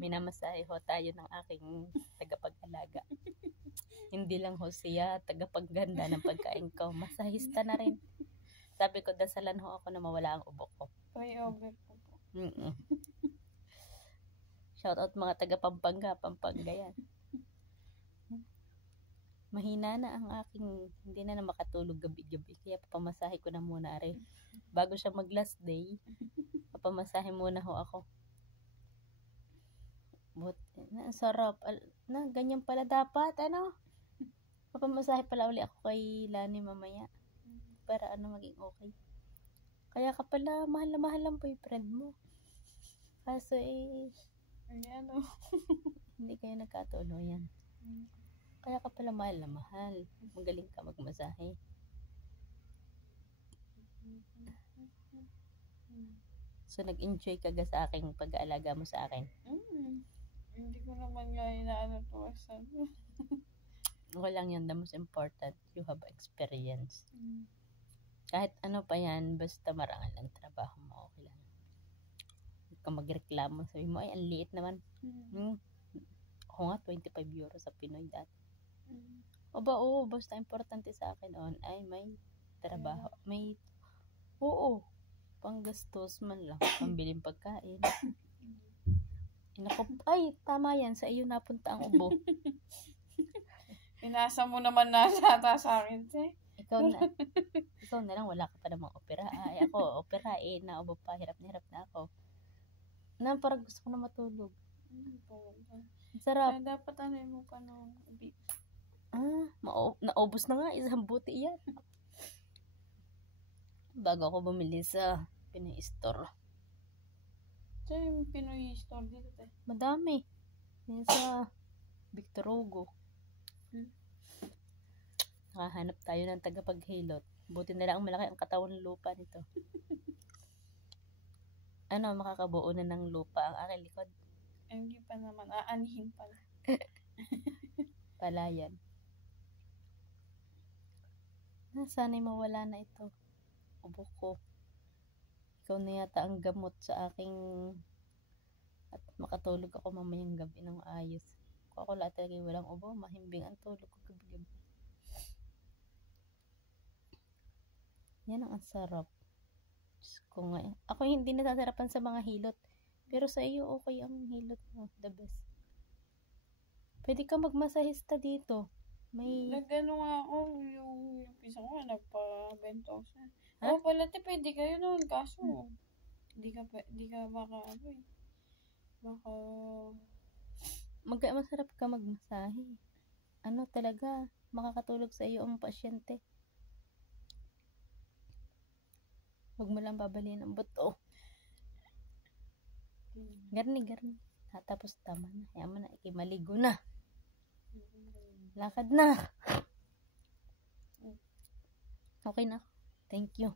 minamasahe ho tayo ng aking tagapag-alaga. Hindi lang ho siya tagapagganda ng pagkain ko, masahista na rin. Sabi ko, dasalan ho ako na mawala ang ubo ko. Pray over po po. Shout out mga taga Pampanga yan. Mahina na ang aking, hindi na makatulog gabi-gabi. Kaya papamasahe ko na muna rin. Bago siya mag last day, papamasahe muna ho ako. But, ang sarap. Ganyan pala dapat, ano? Papamasahe pala uli ako kay Lani mamaya. Para maging okay. Kaya ka pala mahal na mahal ang boyfriend mo. Kaso hindi kayo nagkatuluyan. Kaya ka pala mahal na mahal. Magaling ka magmasahe. So nag-enjoy ka sa aking pag-aalaga mo sa akin? Hindi ko naman nga inaano to. Walang yan. The most important, you have experience. Kahit ano pa yan, basta marangal ang trabaho mo, okay lang. Huwag ka magreklamo. Sabi mo, ay, ang liit naman. Ako nga, 25 euro sa Pinoy dati. Basta importante sa akin ay may trabaho. May, panggastos man lang. Pambiling pagkain. Ay, tama yan. Sa iyo napunta ang ubo. Pinasa mo naman na sa akin, Ikaw na lang, wala ka pa namang opera. Ay, ako, opera naubo pa, hirap na ako. Parang gusto ko na matulog. Sarap. Kaya dapat mo pa nung naubos na nga, isang buti yan. Bago ako bumili sa Pinoy Store. Saan yung Pinoy Store dito, Madami. Yan sa Victor Hugo. Nakahanap tayo ng tagapaghilot. Buti na lang malaki ang katawan ng lupa nito. Makakabuo na ng lupa ang aking likod. Hindi pa naman. Aanihin pala. Palayan. Sana'y mawala na ito. Ubo ko. Ikaw na yata ang gamot sa aking at makatulog ako mamayang gabi ng ayos. Kung ako lahat talaga walang ubo, mahimbing ang tulog ko gabi-gabi. Yan ang sarap. Ako hindi nasasarapan sa mga hilot. Pero sa iyo, okay ang hilot mo. The best. Pwede ka magmasahista dito. Nag-ano nga ako, yung pisa ko nga, nagpa-bento siya. Pala pwede kayo noon, kaso, di ka baka, masarap ka magmasahe. Talaga, makakatulog sa iyo ang pasyente. Huwag mo lang babaliin ang buto. Garni. Tapos tama na. Kaya mo na, ikimaligo na. Lakad na. Okay na. Thank you.